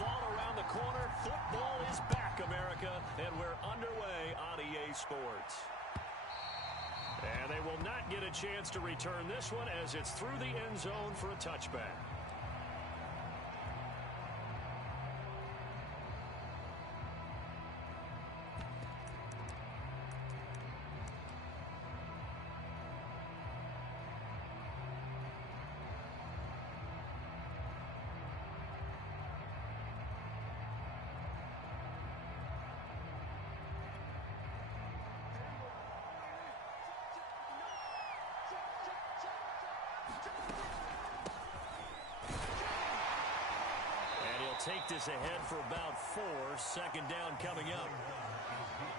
fall around the corner. Football is back, America, and we're underway on EA Sports. And they will not get a chance to return this one as it's through the end zone for a touchback. Take this ahead for about 4. Second down coming up.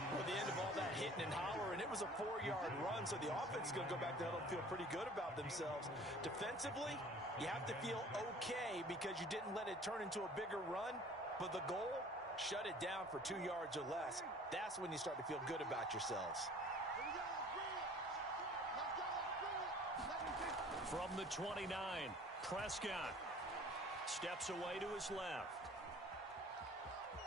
Well, the end of all that hitting and hollering, it was a 4-yard run, so the offense is going to go back to huddle and feel pretty good about themselves. Defensively, you have to feel okay because you didn't let it turn into a bigger run, but the goal, shut it down for 2 yards or less. That's when you start to feel good about yourselves. From the 29, Prescott steps away to his left.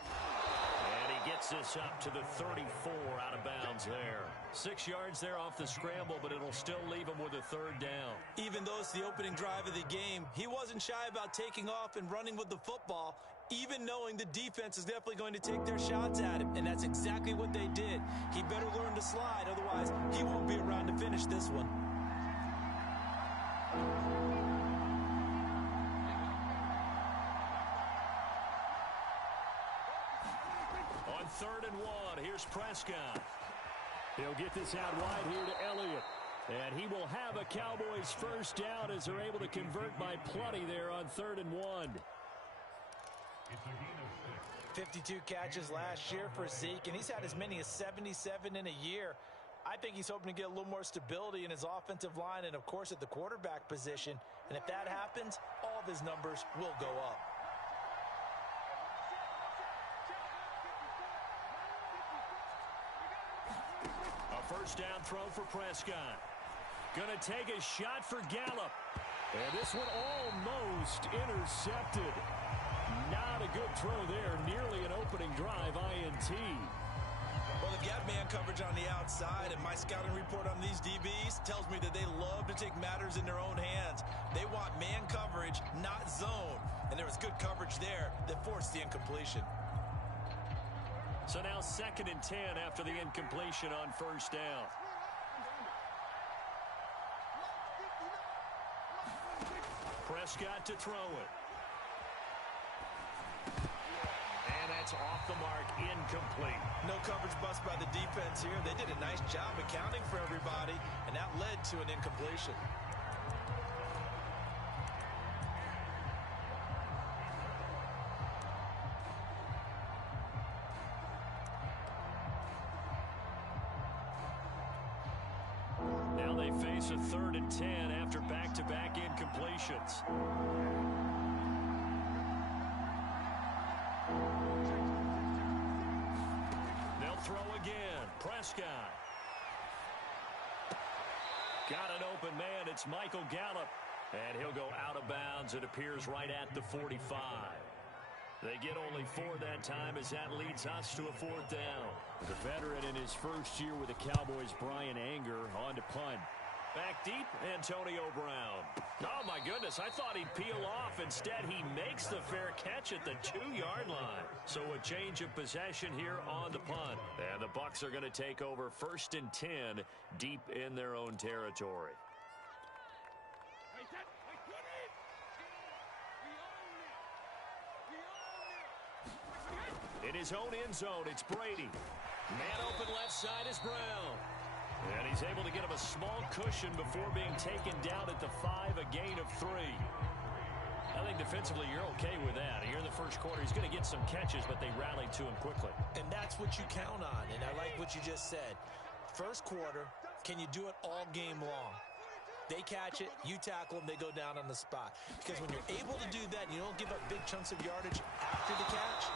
And he gets this up to the 34 out of bounds there. 6 yards there off the scramble, but it'll still leave him with a third down. Even though it's the opening drive of the game, he wasn't shy about taking off and running with the football, even knowing the defense is definitely going to take their shots at him. And that's exactly what they did. He better learn to slide, otherwise he won't be around to finish this one. Third and 1. Here's Prescott. He'll get this out wide here to Elliott. And he will have a Cowboys first down as they're able to convert by plenty there on 3rd and 1. 52 catches last year for Zeke, and he's had as many as 77 in a year. I think he's hoping to get a little more stability in his offensive line and, of course, at the quarterback position. And if that happens, all of his numbers will go up. First down throw for Prescott. Gonna take a shot for Gallup. And this one almost intercepted. Not a good throw there. Nearly an opening drive INT. Well, they've got man coverage on the outside, and my scouting report on these DBs tells me that they love to take matters in their own hands. They want man coverage, not zone. And there was good coverage there that forced the incompletion. So now 2nd and 10 after the incompletion on first down. Prescott to throw it. And that's off the mark, incomplete. No coverage bust by the defense here. They did a nice job accounting for everybody, and that led to an incompletion. Face a 3rd and 10 after back-to-back incompletions. They'll throw again. Prescott. Got an open man. It's Michael Gallup. And he'll go out of bounds. It appears right at the 45. They get only 4 that time as that leads us to a 4th down. The veteran in his first year with the Cowboys, Brian Anger, on to punt. Back deep, Antonio Brown. Oh, my goodness, I thought he'd peel off. Instead, he makes the fair catch at the 2-yard line. So a change of possession here on the punt. And the Bucs are going to take over 1st and 10 deep in their own territory. In his own end zone, it's Brady. Man open left side is Brown. And he's able to get him a small cushion before being taken down at the 5, a gain of 3. I think defensively you're okay with that. Here in the first quarter, he's going to get some catches, but they rallied to him quickly. And that's what you count on, and I like what you just said. First quarter, can you do it all game long? They catch it, you tackle them, they go down on the spot. Because when you're able to do that and you don't give up big chunks of yardage after the catch,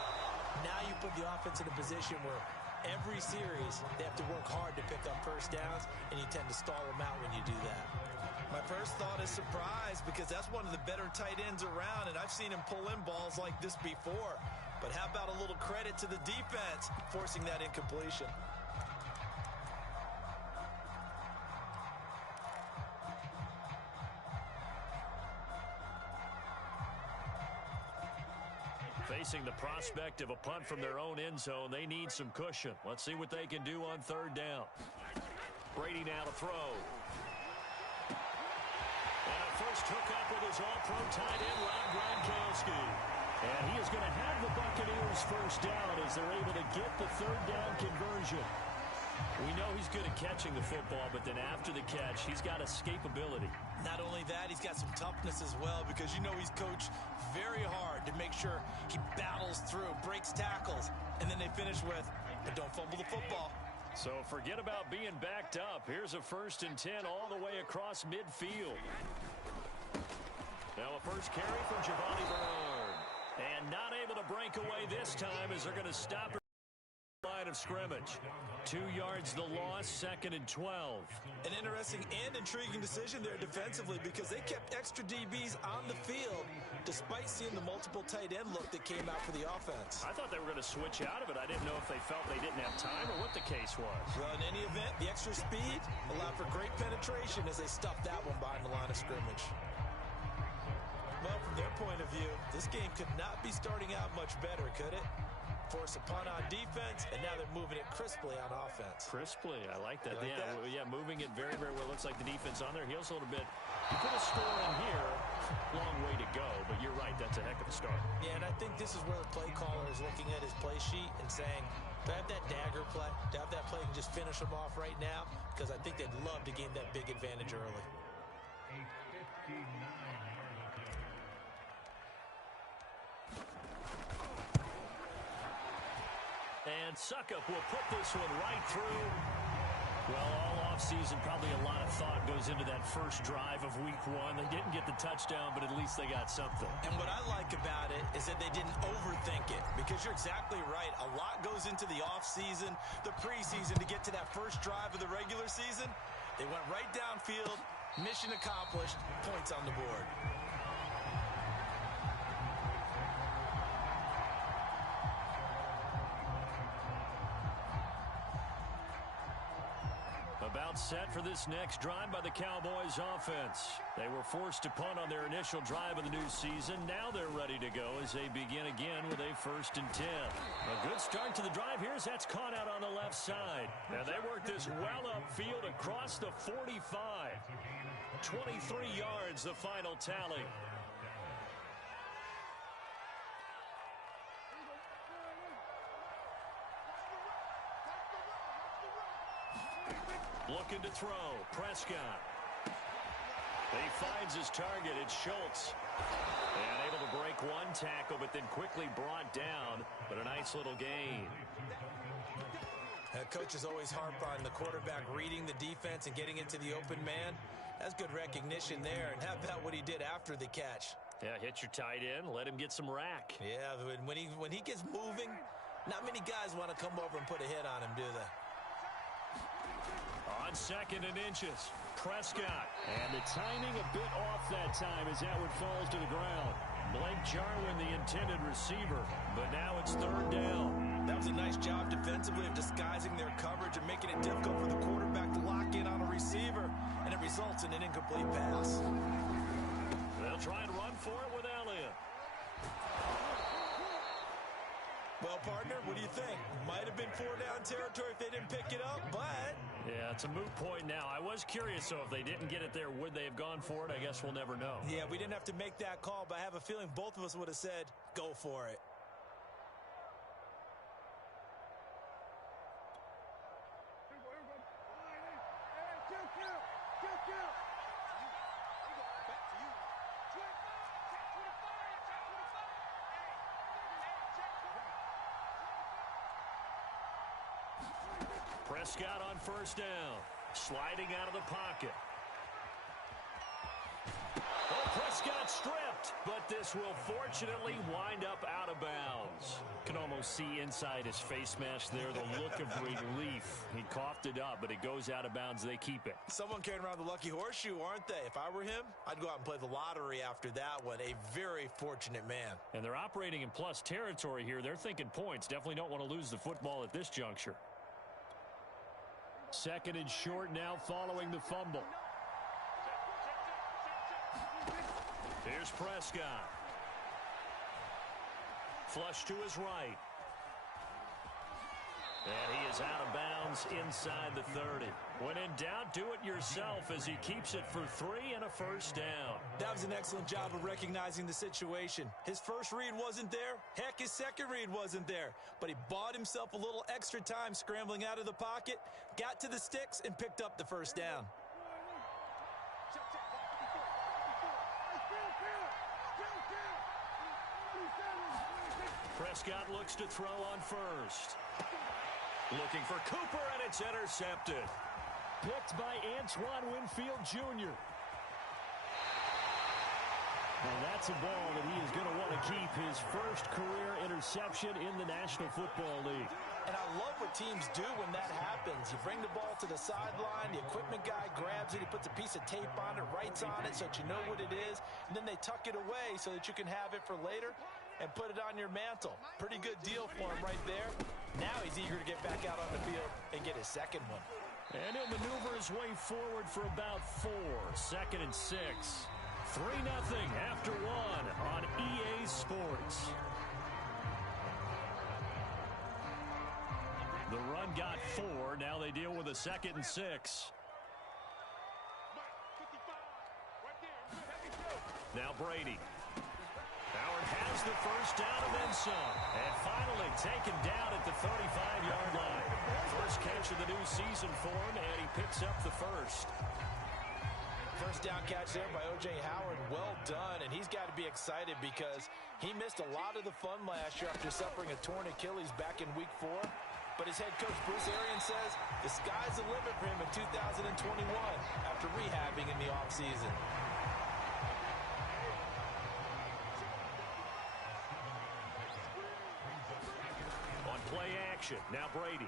now you put the offense in a position where every series, they have to work hard to pick up first downs, and you tend to stall them out when you do that. My first thought is surprise, because that's one of the better tight ends around, and I've seen him pull in balls like this before. But how about a little credit to the defense forcing that incompletion? Facing the prospect of a punt from their own end zone, they need some cushion. Let's see what they can do on third down. Brady now to throw. And a first hookup with his all-pro tight end, Rob Gronkowski. And he is going to have the Buccaneers first down as they're able to get the third down conversion. We know he's good at catching the football, but then after the catch, he's got escapability. Not only that, he's got some toughness as well, because you know he's coached very hard to make sure he battles through, breaks tackles, and then they finish with, but don't fumble the football. So forget about being backed up. Here's a 1st and 10 all the way across midfield. Now a first carry from Giovanni Bernard. And not able to break away this time as they're going to stop her line of scrimmage. 2 yards the loss, 2nd and 12. An interesting and intriguing decision there defensively, because they kept extra DBs on the field despite seeing the multiple tight end look that came out for the offense. I thought they were going to switch out of it. I didn't know if they felt they didn't have time or what the case was. Well, in any event, the extra speed allowed for great penetration as they stuffed that one behind the line of scrimmage. Well, from their point of view, this game could not be starting out much better, could it? Force a punt on defense, and now they're moving it crisply on offense. Crisply, I like that. You like that? Yeah, moving it very, very well. Looks like the defense on their heels a little bit. You put a score in here, long way to go, but you're right, that's a heck of a start. Yeah, and I think this is where the play caller is looking at his play sheet and saying, do I have that dagger play? Do I have that play and just finish them off right now? Because I think they'd love to gain that big advantage early. And Suckup will put this one right through. Well, all offseason, probably a lot of thought goes into that first drive of week 1. They didn't get the touchdown, but at least they got something. And what I like about it is that they didn't overthink it, because you're exactly right. A lot goes into the offseason, the preseason, to get to that first drive of the regular season. They went right downfield, mission accomplished, points on the board. About set for this next drive by the Cowboys offense. They were forced to punt on their initial drive of the new season. Now they're ready to go as they begin again with a 1st and 10. A good start to the drive here as that's caught out on the left side. Now they work this well upfield across the 45. 23 yards the final tally. Looking to throw. Prescott. He finds his target. It's Schultz. And able to break one tackle, but then quickly brought down. But a nice little gain. Coaches always harp on the quarterback reading the defense and getting into the open man. That's good recognition there. And how about what he did after the catch? Yeah, hit your tight end. Let him get some rack. Yeah, when he gets moving, not many guys want to come over and put a hit on him, do they? On 2nd and inches, Prescott. And the timing a bit off that time as that one falls to the ground. Blake Jarwin, the intended receiver, but now it's 3rd down. That was a nice job defensively of disguising their coverage and making it difficult for the quarterback to lock in on a receiver, and it results in an incomplete pass. They'll try and run for it with Elliott. Well, partner, what do you think? Might have been 4-down territory if they didn't pick it up, but... Yeah, it's a moot point now. I was curious, so if they didn't get it there, would they have gone for it? I guess we'll never know. Yeah, we didn't have to make that call, but I have a feeling both of us would have said, go for it. Prescott on 1st down. Sliding out of the pocket. Oh, Prescott stripped. attempt, but this will fortunately wind up out of bounds. Can almost see inside his face mask there the look of relief. He coughed it up, but it goes out of bounds. They keep it. Someone carrying around the lucky horseshoe, aren't they? If I were him, I'd go out and play the lottery after that one. A very fortunate man. And they're operating in plus territory here. They're thinking points. Definitely don't want to lose the football at this juncture. Second and short now following the fumble. Here's Prescott. Flush to his right. And he is out of bounds inside the 30. When in doubt, do it yourself as he keeps it for 3 and a first down. That was an excellent job of recognizing the situation. His first read wasn't there. Heck, his second read wasn't there. But he bought himself a little extra time scrambling out of the pocket, got to the sticks, and picked up the first down. Prescott looks to throw on first. Looking for Cooper, and it's intercepted. Picked by Antoine Winfield Jr. And that's a ball that he is going to want to keep, his first career interception in the National Football League. And I love what teams do when that happens. You bring the ball to the sideline, the equipment guy grabs it, he puts a piece of tape on it, writes on it so that you know what it is, and then they tuck it away so that you can have it for later and put it on your mantle. Pretty good deal for him right there. Now he's eager to get back out on the field and get his second one. And he'll maneuver his way forward for about 4. Second and 6. 3-0 after 1 on EA Sports. The run got 4. Now they deal with a second and 6. Now Brady. Howard has the first down and then some. And finally taken down at the 35-yard line. First catch of the new season for him, and he picks up the first. First down catch there by O.J. Howard. Well done, and he's got to be excited because he missed a lot of the fun last year after suffering a torn Achilles back in Week 4. But his head coach, Bruce Arians, says the sky's the limit for him in 2021 after rehabbing in the offseason. Play action. Now Brady.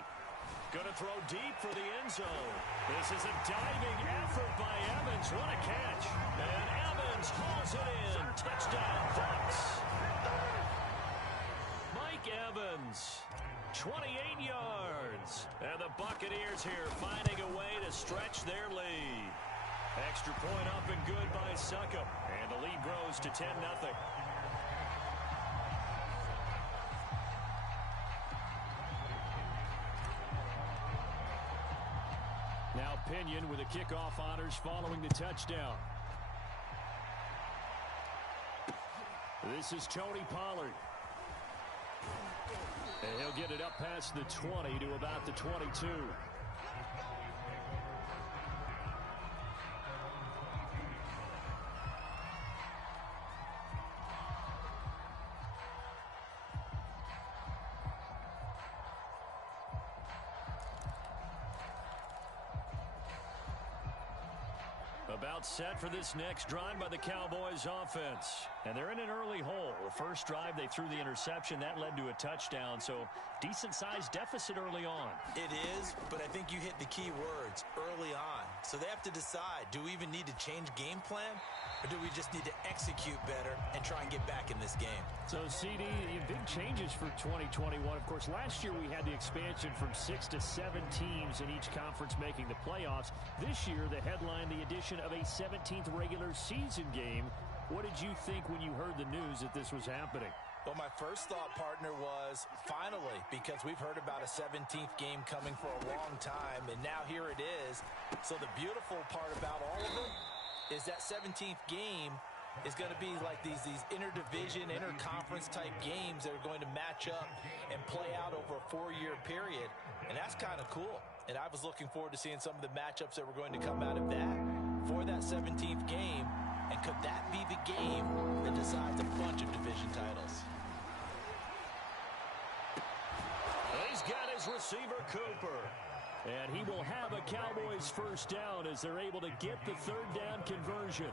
Going to throw deep for the end zone. This is a diving effort by Evans. What a catch. And Evans hauls it in. Touchdown, Bucs. Mike Evans, 28 yards. And the Buccaneers here finding a way to stretch their lead. Extra point up and good by Succop. And the lead grows to 10-0. Now Pinion with the kickoff honors following the touchdown. This is Tony Pollard. And he'll get it up past the 20 to about the 22. About set for this next drive by the Cowboys offense. And they're in an early hole. The first drive, they threw the interception. That led to a touchdown, so decent-sized deficit early on. It is, but I think you hit the key words, early on. So they have to decide, do we even need to change game plan? Or do we just need to execute better and try and get back in this game? So, CD, big changes for 2021. Of course, last year we had the expansion from 6 to 7 teams in each conference making the playoffs. This year, the headline, the addition of a 17th regular season game. What did you think when you heard the news that this was happening? Well, my first thought, partner, was finally, because we've heard about a 17th game coming for a long time, and now here it is. So the beautiful part about all of it is that 17th game is going to be like these interdivision, interconference type games that are going to match up and play out over a 4-year period. And that's kind of cool. And I was looking forward to seeing some of the matchups that were going to come out of that for that 17th game. And could that be the game that decides a bunch of division titles? He's got his receiver, Cooper. And he will have a Cowboys first down as they're able to get the third down conversion.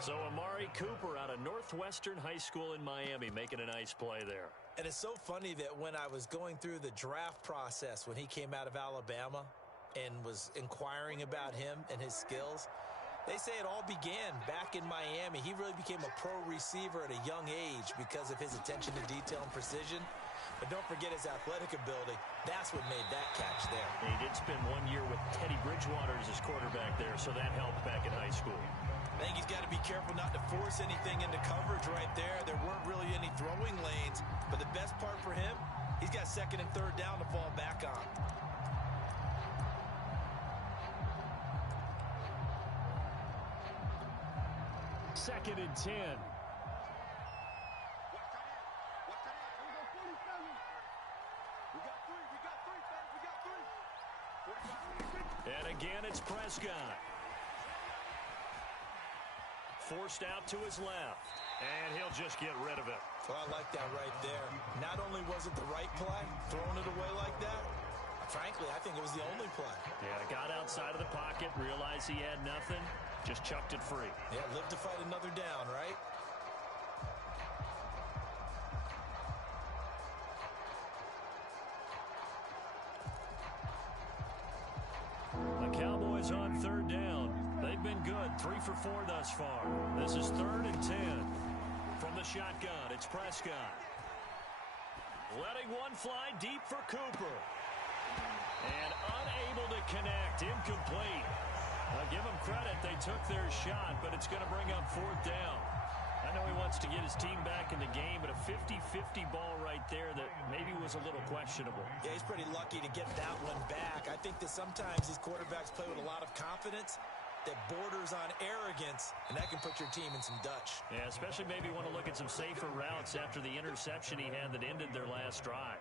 So Amari Cooper out of Northwestern High School in Miami making a nice play there. And it's so funny that when I was going through the draft process when he came out of Alabama and was inquiring about him and his skills, they say it all began back in Miami. He really became a pro receiver at a young age because of his attention to detail and precision. But don't forget his athletic ability. That's what made that catch there. He did spend 1 year with Teddy Bridgewater as his quarterback there, so that helped back in high school. I think he's got to be careful not to force anything into coverage right there. There weren't really any throwing lanes, but the best part for him, he's got second and third down to fall back on. Second and 10. And again, it's Prescott. Forced out to his left, and he'll just get rid of it. Well, I like that right there. Not only was it the right play, throwing it away like that, frankly, I think it was the only play. Yeah, got outside of the pocket, realized he had nothing, just chucked it free. Yeah, live to fight another down, right? The Cowboys on third down. They've been good, 3 for 4 thus far. This is 3rd and 10. From the shotgun, it's Prescott. Letting one fly deep for Cooper. And unable to connect, incomplete. I'll give them credit, they took their shot, but it's going to bring up 4th down. I know he wants to get his team back in the game, but a 50-50 ball right there that maybe was a little questionable. Yeah, he's pretty lucky to get that one back. I think that sometimes these quarterbacks play with a lot of confidence that borders on arrogance, and that can put your team in some Dutch. Yeah, especially maybe want to look at some safer routes after the interception he had that ended their last drive.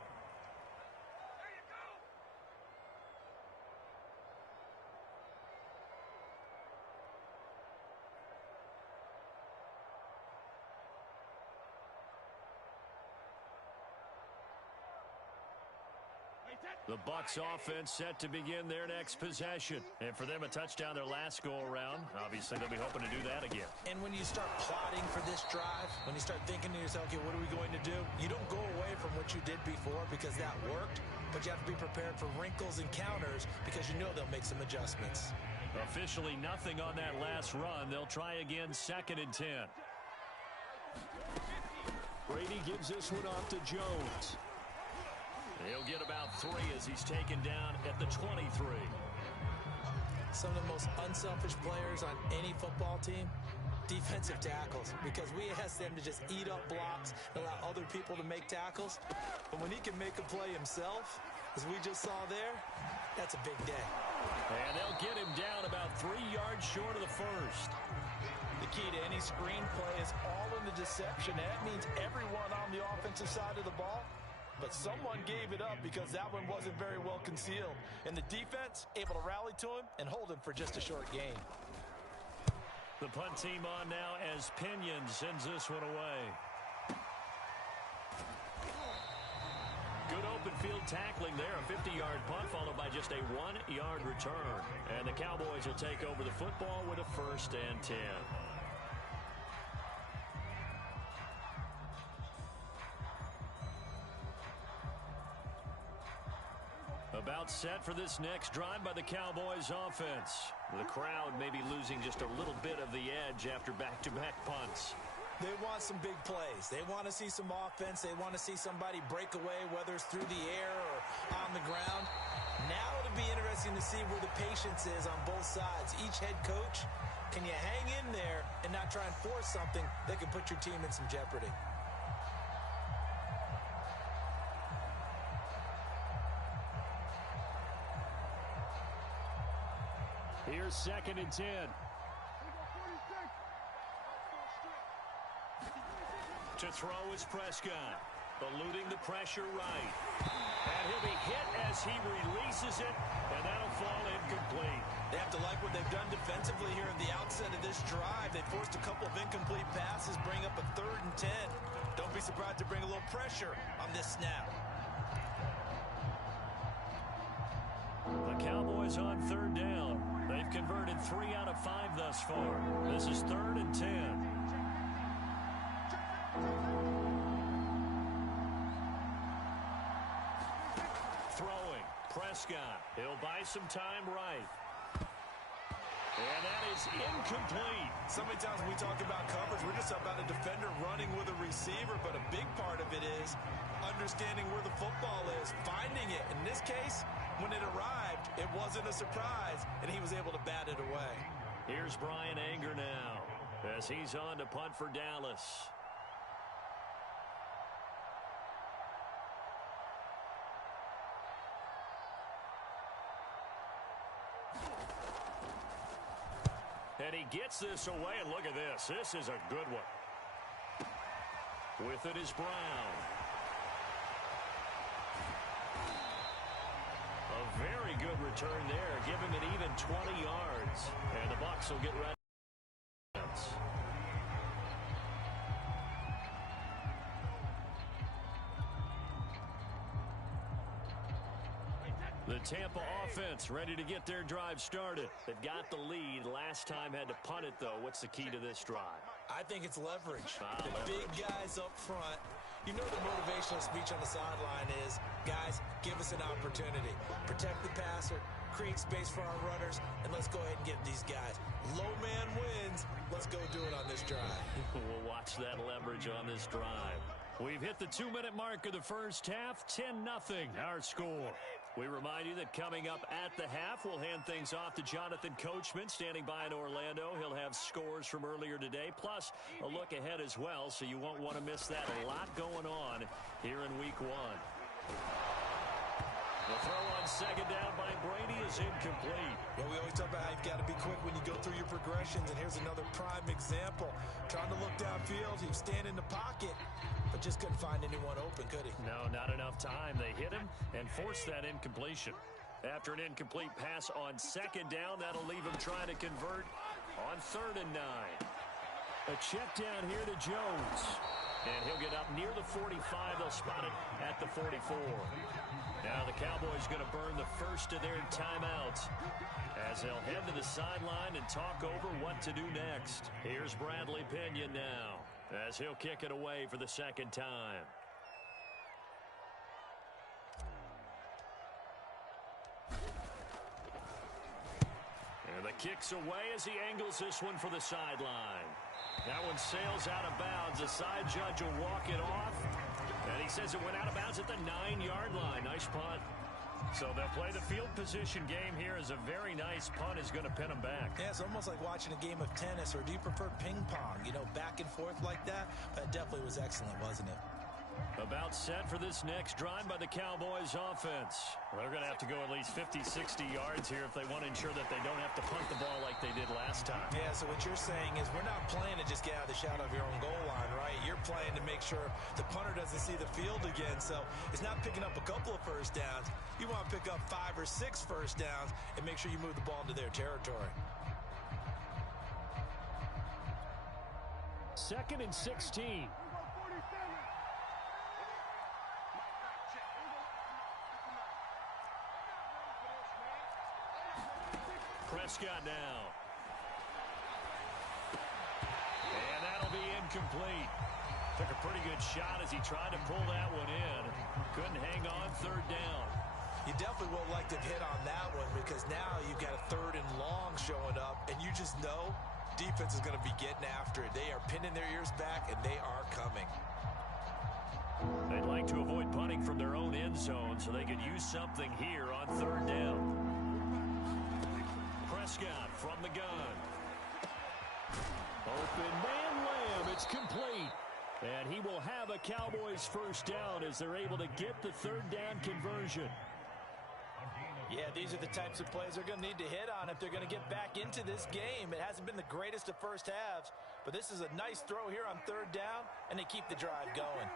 The Bucs offense set to begin their next possession. And for them, a touchdown their last go-around. Obviously, they'll be hoping to do that again. And when you start plotting for this drive, when you start thinking to yourself, okay, what are we going to do? You don't go away from what you did before because that worked, but you have to be prepared for wrinkles and counters because you know they'll make some adjustments. Officially nothing on that last run. They'll try again, 2nd and 10. Brady gives this one off to Jones. He'll get about 3 as he's taken down at the 23. Some of the most unselfish players on any football team, defensive tackles, because we ask them to just eat up blocks and allow other people to make tackles. But when he can make a play himself, as we just saw there, that's a big day. And they'll get him down about 3 yards short of the first. The key to any screen play is all in the deception. That means everyone on the offensive side of the ball. But someone gave it up because that one wasn't very well concealed. And the defense able to rally to him and hold him for just a short gain. The punt team on now as Pinion sends this one away. Good open field tackling there. A 50-yard punt followed by just a 1-yard return. And the Cowboys will take over the football with a 1st and 10. About set for this next drive by the Cowboys offense. The crowd may be losing just a little bit of the edge after back-to-back punts. They want some big plays. They want to see some offense. They want to see somebody break away, whether it's through the air or on the ground. Now it'll be interesting to see where the patience is on both sides. Each head coach, can you hang in there and not try and force something that can put your team in some jeopardy? Here's 2nd and 10. To throw is Prescott, eluding the pressure right. And he'll be hit as he releases it, and that'll fall incomplete. They have to like what they've done defensively here at the outset of this drive. They forced a couple of incomplete passes, bring up a 3rd and 10. Don't be surprised to bring a little pressure on this snap. The Cowboys on 3rd down. They've converted 3 out of 5 thus far. This is 3rd and 10. Throwing. Prescott. He'll buy some time right. And that is incomplete. So many times when we talk about coverage, we're just about a defender running with a receiver, but a big part of it is understanding where the football is, finding it. In this case, when it arrived, it wasn't a surprise, and he was able to bat it away. Here's Brian Anger now as he's on to punt for Dallas. And he gets this away, and look at this. This is a good one. With it is Brown. A very good return there. Give him an even 20 yards. And the Bucs will get right. The Tampa offense ready to get their drive started. They've got the lead. Last time had to punt it, though. What's the key to this drive? I think it's leverage. The leverage. Big guys up front. You know the motivational speech on the sideline is, guys, give us an opportunity. Protect the passer, create space for our runners, and let's go ahead and get these guys. Low man wins. Let's go do it on this drive. We'll watch that leverage on this drive. We've hit the 2-minute mark of the first half. 10-0 our score. We remind you that coming up at the half, we'll hand things off to Jonathan Coachman standing by in Orlando. He'll have scores from earlier today, plus a look ahead as well, so you won't want to miss that. A lot going on here in Week 1. The throw on second down by Brady is incomplete. Well, we always talk about how you've got to be quick when you go through your progressions, and here's another prime example. Trying to look downfield, he was standing in the pocket, but just couldn't find anyone open, could he? No, not enough time. They hit him and forced that incompletion. After an incomplete pass on second down, that'll leave him trying to convert on 3rd and 9. A check down here to Jones. And he'll get up near the 45. They'll spot it at the 44. Now the Cowboys going to burn the first of their timeouts as they'll head to the sideline and talk over what to do next. Here's Bradley Pinion now as he'll kick it away for the second time. And the kick's away as he angles this one for the sideline. That one sails out of bounds. The side judge will walk it off. And he says it went out of bounds at the 9-yard line. Nice punt. So they'll play the field position game here as a very nice punt is going to pin them back. Yeah, it's almost like watching a game of tennis, or do you prefer ping pong? You know, back and forth like that? That definitely was excellent, wasn't it? About set for this next drive by the Cowboys offense. They're going to have to go at least 50, 60 yards here if they want to ensure that they don't have to punt the ball like they did last time. Yeah, so what you're saying is we're not playing to just get out of the shadow of your own goal line, right? You're playing to make sure the punter doesn't see the field again. So it's not picking up a couple of first downs. You want to pick up 5 or 6 first downs and make sure you move the ball into their territory. 2nd and 16. Prescott now. And that'll be incomplete. Took a pretty good shot as he tried to pull that one in. Couldn't hang on 3rd down. You definitely would like to hit on that one because now you've got a 3rd and long showing up, and you just know defense is going to be getting after it. They are pinning their ears back, and they are coming. They'd like to avoid punting from their own end zone so they could use something here on 3rd down. Prescott from the gun. Open man Lamb. It's complete. And he will have a Cowboys first down as they're able to get the 3rd down conversion. Yeah, these are the types of plays they're going to need to hit on if they're going to get back into this game. It hasn't been the greatest of first halves, but this is a nice throw here on 3rd down, and they keep the drive going.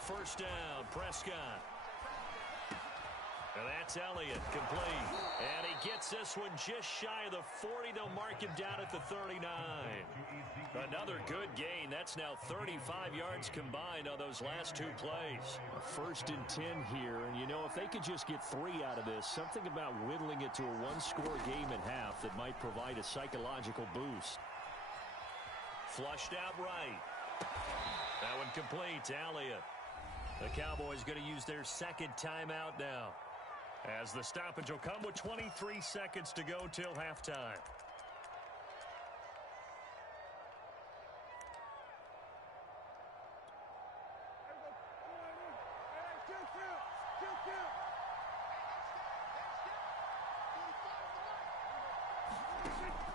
First down, Prescott. And that's Elliott, complete. And he gets this one just shy of the 40. They'll mark him down at the 39. Another good gain. That's now 35 yards combined on those last two plays. A 1st and 10 here. And, you know, if they could just get 3 out of this, something about whittling it to a one-score game at half that might provide a psychological boost. Flushed out right. That one complete to Elliott. The Cowboys going to use their second timeout now, as the stoppage will come with 23 seconds to go till halftime.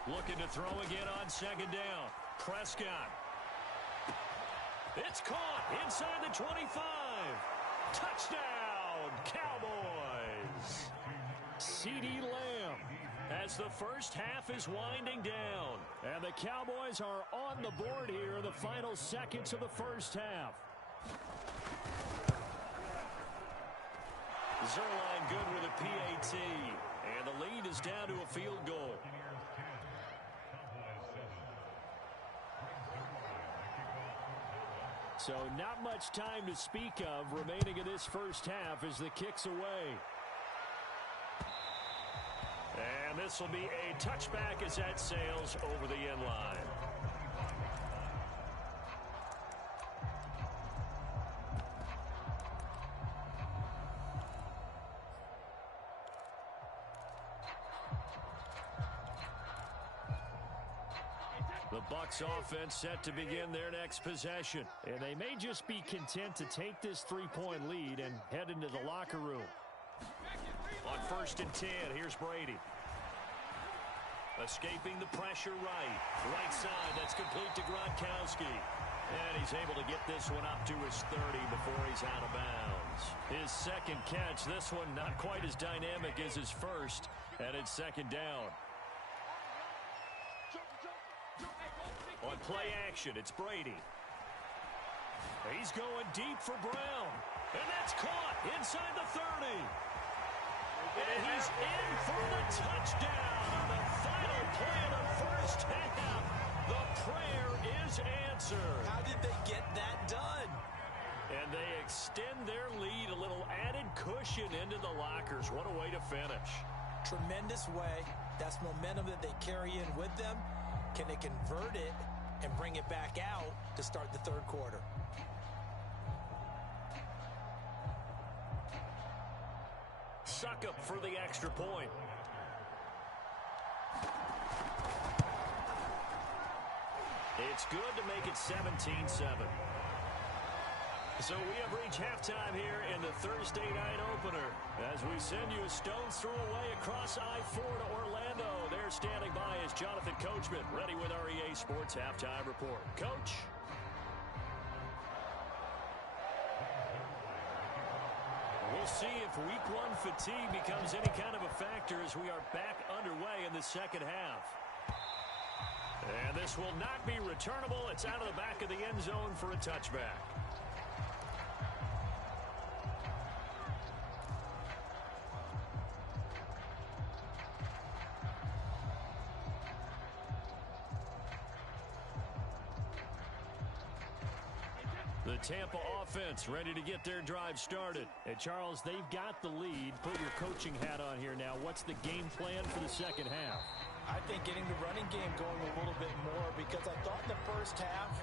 Looking to throw again on second down. Prescott. It's caught inside the 25. Touchdown, Cowboys. CeeDee Lamb, as the first half is winding down. And the Cowboys are on the board here in the final seconds of the first half. Zerline good with a PAT. And the lead is down to a field goal. So not much time to speak of remaining in this first half as the kick's away. And this will be a touchback as that sails over the end line. The Bucs offense set to begin their next possession. And they may just be content to take this 3-point lead and head into the locker room. On 1st and 10, here's Brady. Escaping the pressure right side. That's complete to Gronkowski. And he's able to get this one up to his 30 before he's out of bounds. His second catch, this one not quite as dynamic as his first. And it's second down. On play action, it's Brady. He's going deep for Brown. And that's caught inside the 30. And he's in for the touchdown on the final play of the first half. The prayer is answered. How did they get that done? And they extend their lead, a little added cushion into the lockers. What a way to finish. Tremendous way. That's momentum that they carry in with them. Can they convert it and bring it back out to start the third quarter? Suck up for the extra point. It's good to make it 17-7. So we have reached halftime here in the Thursday night opener as we send you a stone's throw away across I-4 to Orlando. There standing by is Jonathan Coachman, ready with our EA Sports Halftime Report. Coach? We'll see if week one fatigue becomes any kind of a factor as we are back underway in the second half. And this will not be returnable. It's out of the back of the end zone for a touchback. The Tampa offense ready to get their drive started. And Charles, they've got the lead. Put your coaching hat on here now. What's the game plan for the second half? I think getting the running game going a little bit more, because I thought in the first half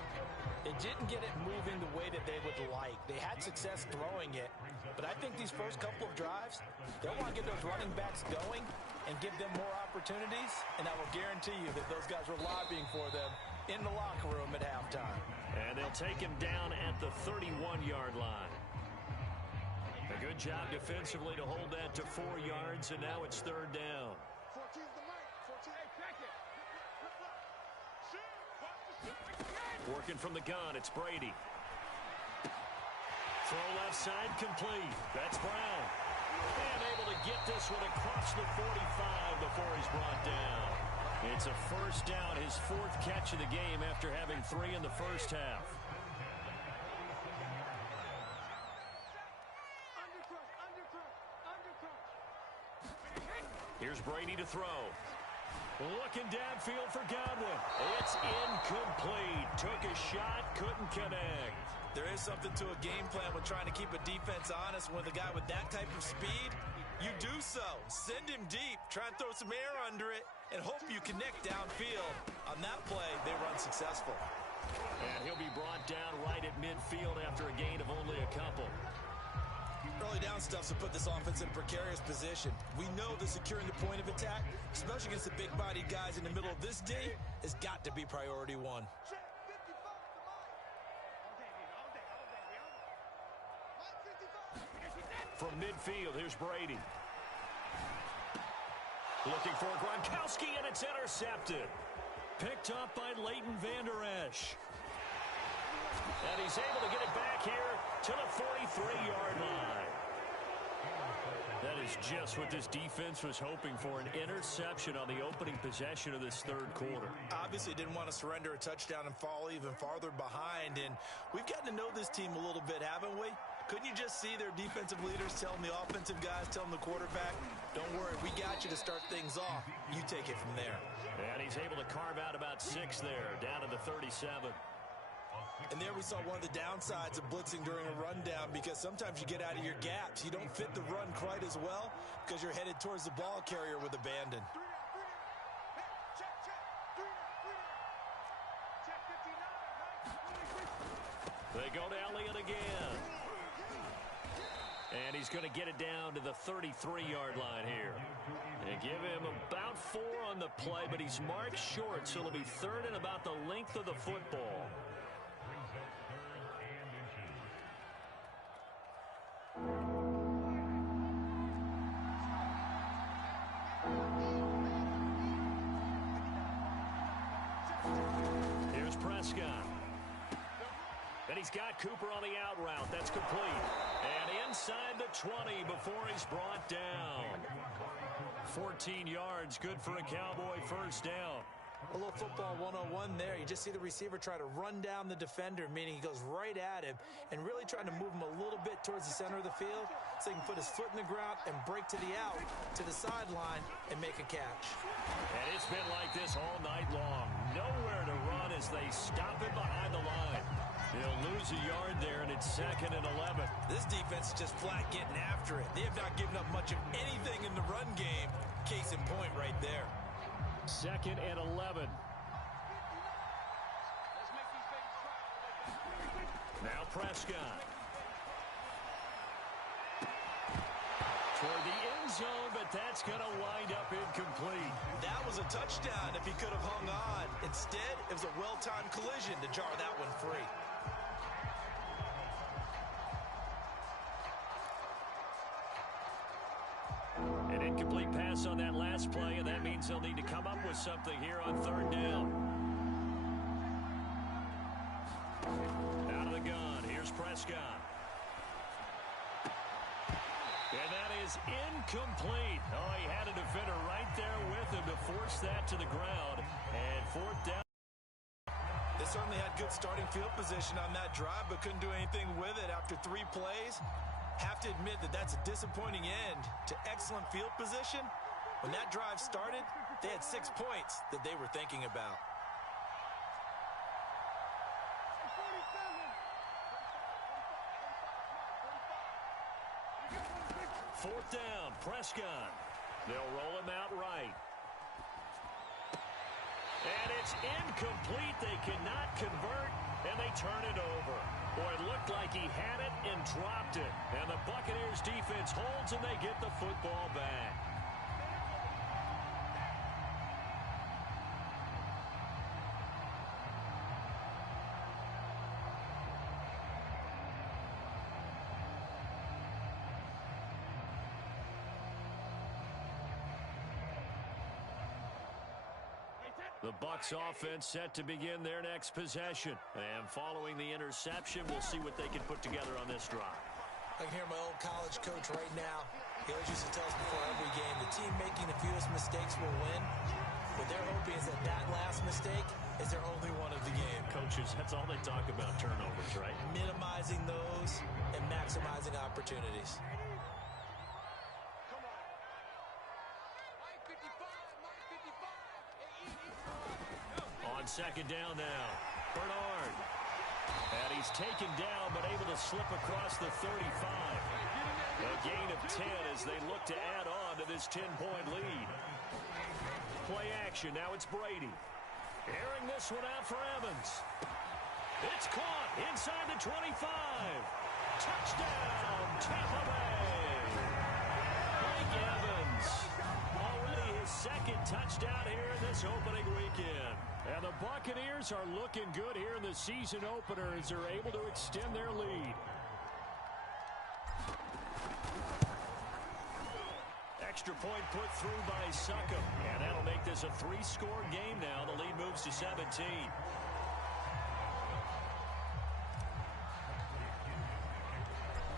they didn't get it moving the way that they would like. They had success throwing it, but I think these first couple of drives, they'll want to get those running backs going and give them more opportunities, and I will guarantee you that those guys were lobbying for them in the locker room at halftime. And they'll take him down at the 31-yard line. A good job defensively to hold that to 4 yards, and now it's third down. Working from the gun, it's Brady. Throw left side complete. That's Brown. And able to get this one across the 45 before he's brought down. It's a first down, his 4th catch of the game after having 3 in the first half. throw. Looking downfield for Godwin. It's incomplete. Took a shot, couldn't connect. There is something to a game plan with trying to keep a defense honest. When the guy with that type of speed, you do so. Send him deep. Try and throw some air under it and hope you connect downfield. On that play, they run successful. And he'll be brought down right at midfield after a gain of only a couple. Early down stuffs will put this offense in a precarious position. We know that securing the point of attack, especially against the big-bodied guys in the middle of this D, has got to be priority one. From midfield, here's Brady. Looking for Gronkowski, and it's intercepted. Picked up by Leighton Vander Esch. And he's able to get it back here to the 43-yard line. That is just what this defense was hoping for, an interception on the opening possession of this third quarter. Obviously didn't want to surrender a touchdown and fall even farther behind, and we've gotten to know this team a little bit, haven't we? Couldn't you just see their defensive leaders telling the offensive guys, telling the quarterback, don't worry, we got you to start things off. You take it from there. And he's able to carve out about 6 there, down to the 37. And there we saw one of the downsides of blitzing during a rundown, because sometimes you get out of your gaps. You don't fit the run quite as well because you're headed towards the ball carrier with abandon. They go to Elliott again. And he's going to get it down to the 33-yard line here. And give him about 4 on the play, but he's marked short, so it'll be third and about the length of the football. Here's Prescott. And he's got Cooper on the out route. That's complete. And inside the 20 before he's brought down. 14 yards, good for a Cowboy first down. A little football 101 there. You just see the receiver try to run down the defender, meaning he goes right at him and really trying to move him a little bit towards the center of the field so he can put his foot in the ground and break to the out, to the sideline, and make a catch. And it's been like this all night long. Nowhere to run as they stop him behind the line. He'll lose a yard there, and it's 2nd and 11. This defense is just flat getting after it. They have not given up much of anything in the run game. Case in point right there. 2nd and 11. Now Prescott. Toward the end zone, but that's going to wind up incomplete. That was a touchdown if he could have hung on. Instead, it was a well-timed collision to jar that one free. An incomplete pass on that last play, and that means they'll need to come up with something here on 3rd down. Out of the gun, here's Prescott. And that is incomplete. Oh, he had a defender right there with him to force that to the ground. And 4th down. They certainly had good starting field position on that drive, but couldn't do anything with it after 3 plays. Have to admit that that's a disappointing end to excellent field position. When that drive started, they had 6 points that they were thinking about. Fourth down, Prescott. They'll roll him out right. And it's incomplete. They cannot convert, and they turn it over. Boy, it looked like he had it and dropped it. And the Buccaneers defense holds, and they get the football back. The Bucs offense set to begin their next possession. And following the interception, we'll see what they can put together on this drive. I can hear my old college coach right now. He always used to tell us before every game, the team making the fewest mistakes will win. What they're hoping is that that last mistake is their only one of the game. Coaches, that's all they talk about, turnovers, right? Minimizing those and maximizing opportunities. On second down now, Bernard. And he's taken down, but able to slip across the 35. A gain of 10 as they look to add on to this 10-point lead. Play action. Now it's Brady. Airing this one out for Evans. It's caught inside the 25. Touchdown, Tampa Bay. Mike Evans. Already his second touchdown here in this opening weekend. And the Buccaneers are looking good here in the season opener as they're able to extend their lead. Extra point put through by Succop. And that'll make this a 3-score game now. The lead moves to 17.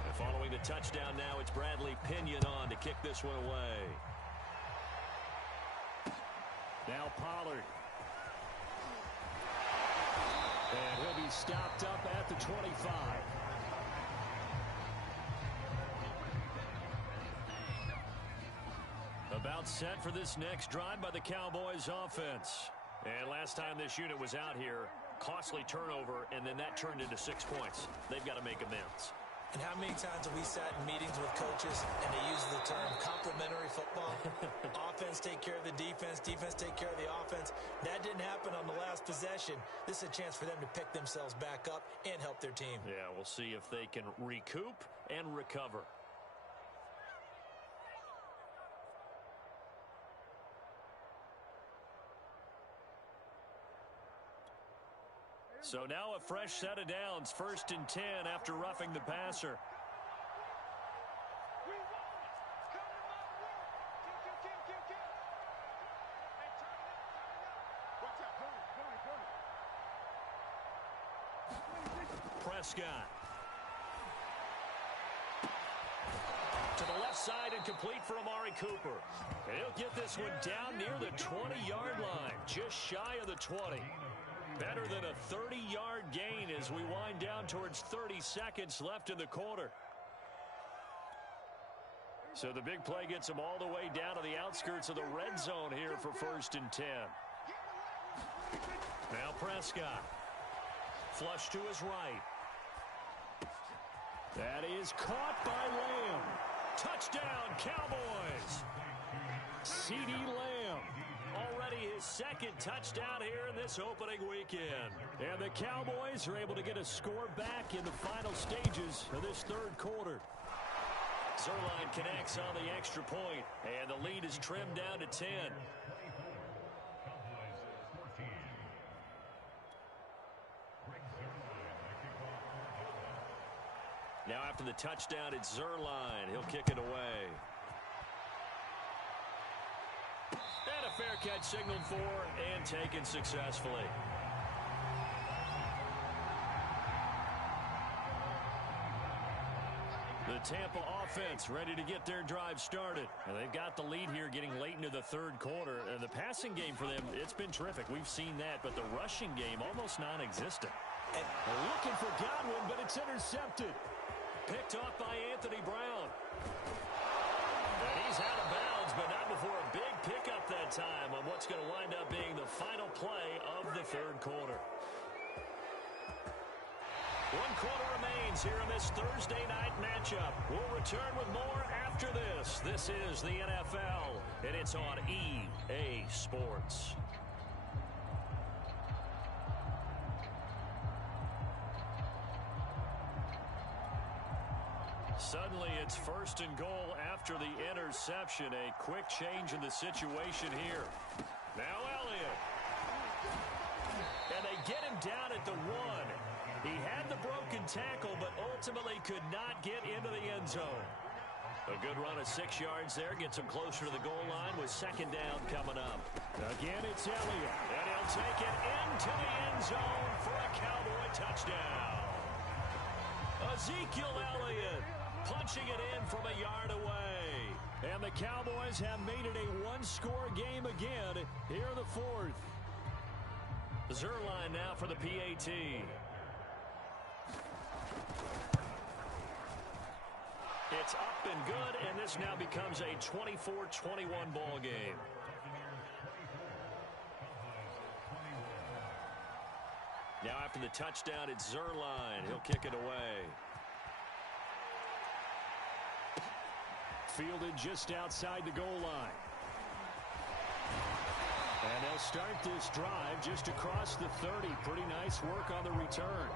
And following the touchdown now, it's Bradley Pinion on to kick this one away. Now Pollard. And he'll be stopped up at the 25. About set for this next drive by the Cowboys offense. And last time this unit was out here, costly turnover, and then that turned into 6 points. They've got to make amends. And how many times have we sat in meetings with coaches and they use the term complementary football? Offense take care of the defense, defense take care of the offense. That didn't happen on the last possession. This is a chance for them to pick themselves back up and help their team. Yeah, we'll see if they can recoup and recover. So now a fresh set of downs, 1st and 10 after roughing the passer. Prescott. To the left side and complete for Amari Cooper. And he'll get this one down near the 20-yard line, just shy of the 20. Better than a 30-yard gain as we wind down towards 30 seconds left in the quarter. So the big play gets them all the way down to the outskirts of the red zone here for 1st and 10. Now Prescott. Flush to his right. That is caught by Lamb. Touchdown, Cowboys. CeeDee Lamb. Already his second touchdown here in this opening weekend. And the Cowboys are able to get a score back in the final stages of this 3rd quarter. Zuerlein connects on the extra point, and the lead is trimmed down to 10. Now after the touchdown, it's Zuerlein. He'll kick it away. And a fair catch signaled for and taken successfully. The Tampa offense ready to get their drive started. And they've got the lead here getting late into the 3rd quarter. And the passing game for them, it's been terrific. We've seen that, but the rushing game almost non-existent. And looking for Godwin, but it's intercepted. Picked off by Anthony Brown. And he's out of bounds, but not before a big pickup that time on what's going to wind up being the final play of the 3rd quarter. 1 quarter remains here in this Thursday night matchup. We'll return with more after this. This is the NFL, and it's on EA Sports. Suddenly, it's 1st and goal after the interception. A quick change in the situation here. Now Elliott. And they get him down at the 1. He had the broken tackle, but ultimately could not get into the end zone. A good run of 6 yards there. Gets him closer to the goal line with 2nd down coming up. Again, it's Elliott. And he'll take it into the end zone for a Cowboy touchdown. Ezekiel Elliott punching it in from a yard away. And the Cowboys have made it a 1-score game again here in the 4th. Zuerlein now for the PAT. It's up and good, and this now becomes a 24-21 ball game. Now after the touchdown, it's Zerline. He'll kick it away. Fielded just outside the goal line. And they'll start this drive just across the 30. Pretty nice work on the return.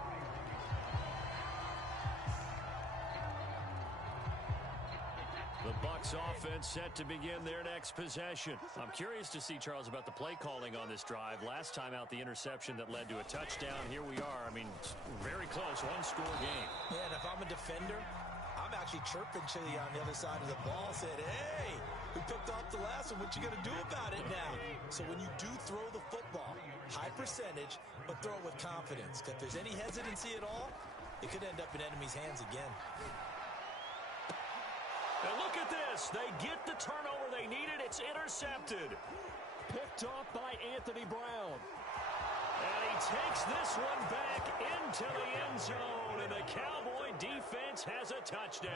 The Bucs offense set to begin their next possession. I'm curious to see, Charles, about the play calling on this drive. Last time out, the interception that led to a touchdown. Here we are. I mean, very close, one-score game. Yeah, and if I'm a defender, I'm actually chirping Chili on the other side of the ball, said, hey, we picked off the last one. What you going to do about it now? So when you do throw the football, high percentage, but throw it with confidence. If there's any hesitancy at all, it could end up in enemy's hands again. And look at this. They get the turnover they needed. It's intercepted. Picked off by Anthony Brown. And he takes this one back into the end zone. And the Cowboy defense has a touchdown.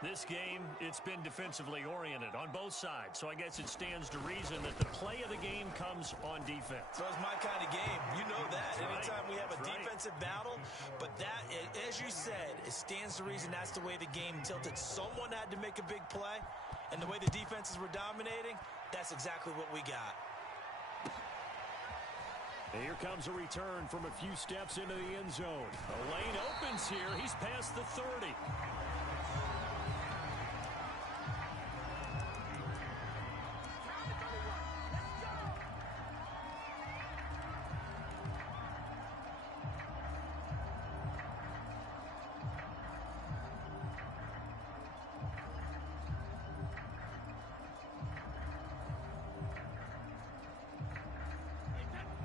This game, it's been defensively oriented on both sides. So I guess it stands to reason that the play of the game comes on defense. So it's my kind of game. You know that. Anytime we have a defensive battle, but that, as you said, it stands to reason that's the way the game tilted. Someone had to make a big play, and the way the defenses were dominating, that's exactly what we got. And here comes a return from a few steps into the end zone. A lane opens here. He's past the 30.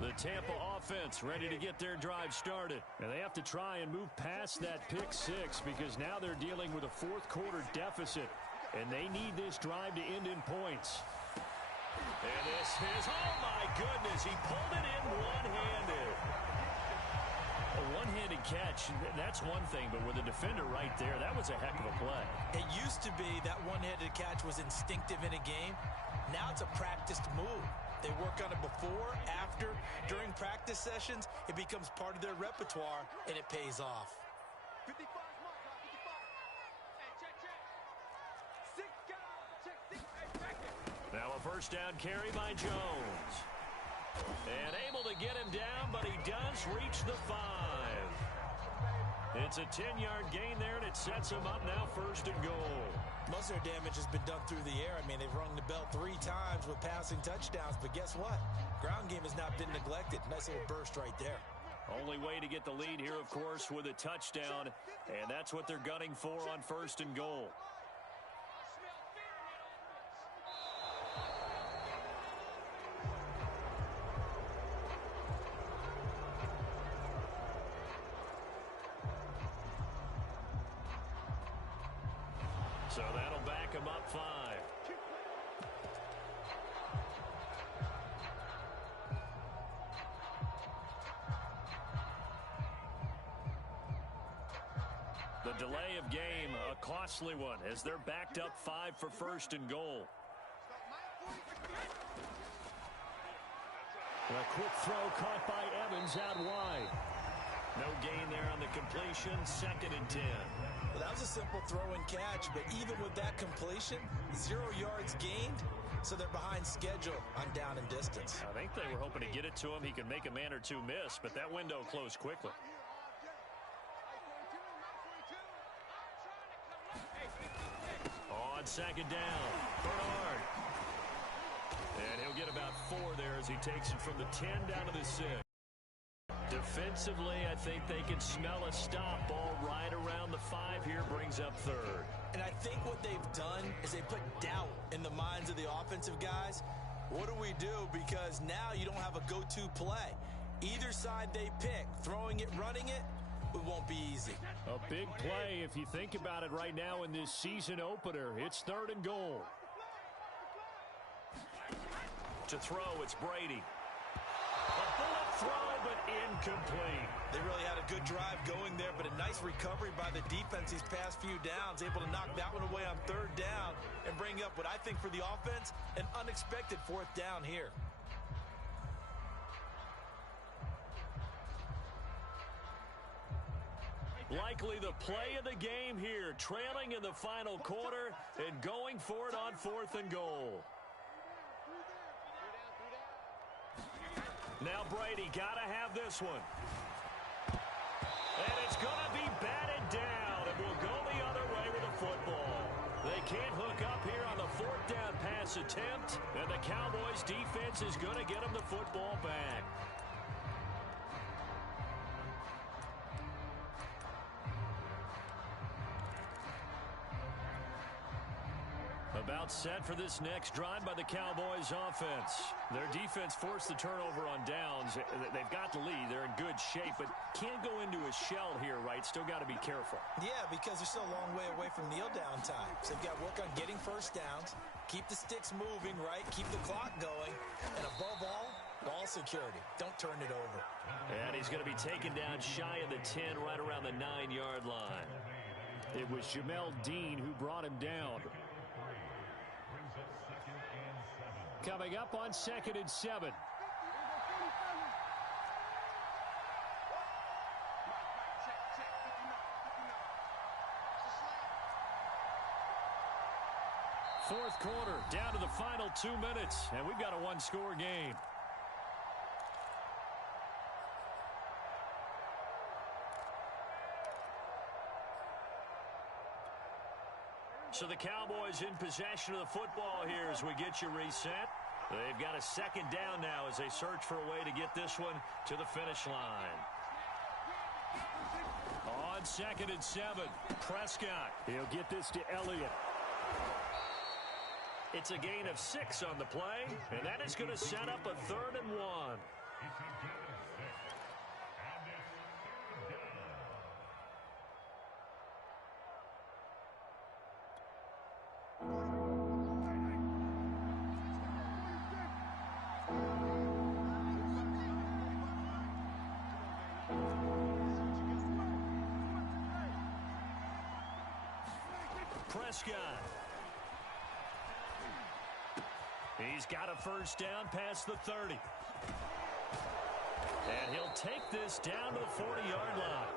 The Tampa offense ready to get their drive started. And they have to try and move past that pick six because now they're dealing with a fourth-quarter deficit. And they need this drive to end in points. And this is, oh my goodness, he pulled it in one-handed. A one-handed catch, that's one thing, but with a defender right there, that was a heck of a play. It used to be that one-handed catch was instinctive in a game. Now it's a practiced move. They work on it before, after, during practice sessions. It becomes part of their repertoire, and it pays off. 55 mark, 55. Now a first down carry by Jones. And able to get him down, but he does reach the 5. It's a 10-yard gain there, and it sets him up now first and goal. Most of their damage has been done through the air. I mean, they've rung the bell 3 times with passing touchdowns, but guess what? Ground game has not been neglected. Nice little burst right there. Only way to get the lead here, of course, with a touchdown, and that's what they're gunning for on first and goal. So that'll back him up 5. The delay of game, a costly one, as they're backed up 5 for first and goal. A quick throw caught by Evans out wide. No gain there on the completion, 2nd and 10. Well, that was a simple throw and catch, but even with that completion, 0 yards gained, so they're behind schedule on down and distance. I think they were hoping to get it to him. He could make a man or two miss, but that window closed quickly. On 2nd down, Bernard. And he'll get about 4 there as he takes it from the 10 down to the 6. Defensively, I think they can smell a stop. Ball right around the 5 here, brings up 3rd. And I think what they've done is they put doubt in the minds of the offensive guys. What do we do? Because now you don't have a go-to play. Either side they pick, throwing it, running it, it won't be easy. A big play if you think about it right now in this season opener. It's 3rd and goal. To throw, it's Brady. A bullet throw, but incomplete. They really had a good drive going there, but a nice recovery by the defense these past few downs, able to knock that one away on 3rd down and bring up what I think for the offense, an unexpected 4th down here. Likely the play of the game here, trailing in the final quarter and going for it on 4th and goal. Now Brady got to have this one. And it's going to be batted down, and we'll go the other way with the football. They can't hook up here on the 4th down pass attempt, and the Cowboys defense is going to get them the football back. About set for this next drive by the Cowboys offense. Their defense forced the turnover on downs. They've got the lead. They're in good shape, but can't go into a shell here, right? Still got to be careful. Yeah, because they're still a long way away from kneel down time. So they've got to work on getting first downs, keep the sticks moving, right? Keep the clock going, and above all, ball security. Don't turn it over. And he's going to be taken down shy of the 10, right around the 9-yard line. It was Jamel Dean who brought him down. Coming up on 2nd and 7. Fourth quarter, down to the final 2 minutes, and we've got a one-score game. So the Cowboys in possession of the football here as we get you reset. They've got a second down now as they search for a way to get this one to the finish line. On 2nd and 7, Prescott. He'll get this to Elliott. It's a gain of 6 on the play, and that is going to set up a 3rd and 1. Prescott. He's got a first down past the 30. And he'll take this down to the 40-yard line.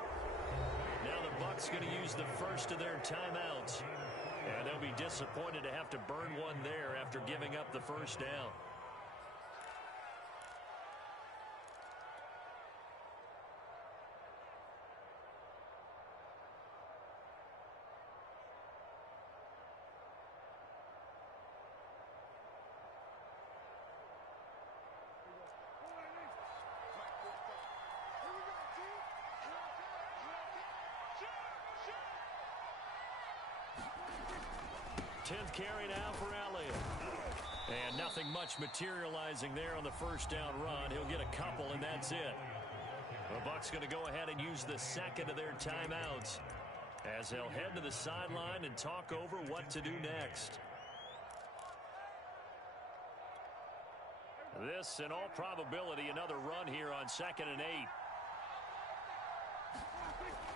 Now the Bucs going to use the first of their timeouts. And they'll be disappointed to have to burn one there after giving up the first down. Tenth carry now for Elliott. And nothing much materializing there on the first down run. He'll get a couple, and that's it. The Bucs going to go ahead and use the second of their timeouts as they'll head to the sideline and talk over what to do next. This, in all probability, another run here on 2nd and 8.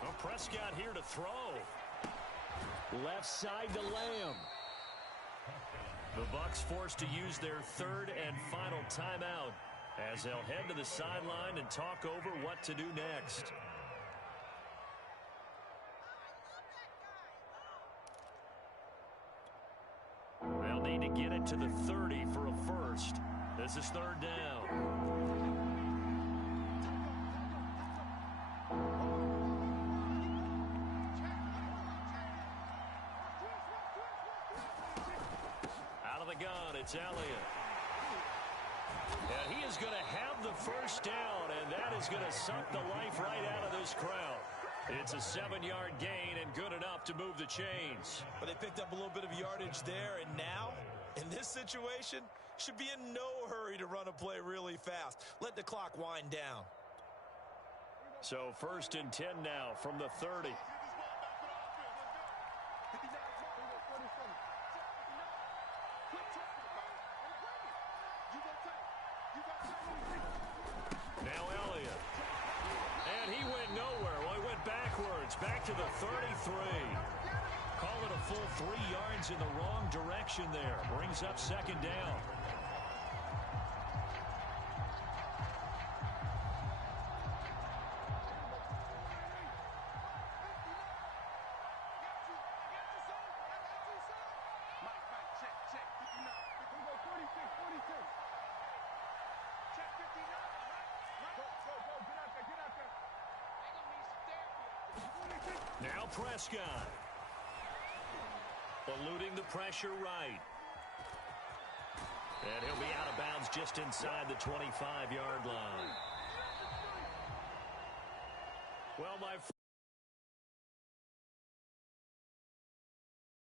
Well, Prescott here to throw. Left side to Lamb. The Bucs forced to use their 3rd and final timeout as they'll head to the sideline and talk over what to do next. They'll need to get it to the 30 for a first. This is 3rd down. It's Elliott. And he is going to have the first down, and that is going to suck the life right out of this crowd. It's a 7-yard gain and good enough to move the chains. But they picked up a little bit of yardage there, and now, in this situation, should be in no hurry to run a play really fast. Let the clock wind down. So 1st and 10 now from the 30. Now Elliott. And he went nowhere. Well, he went backwards. Back to the 33. Call it a full 3 yards in the wrong direction there. Brings up 2nd down. Now Prescott. Eluding the pressure right. And he'll be out of bounds just inside the 25-yard line. Well, my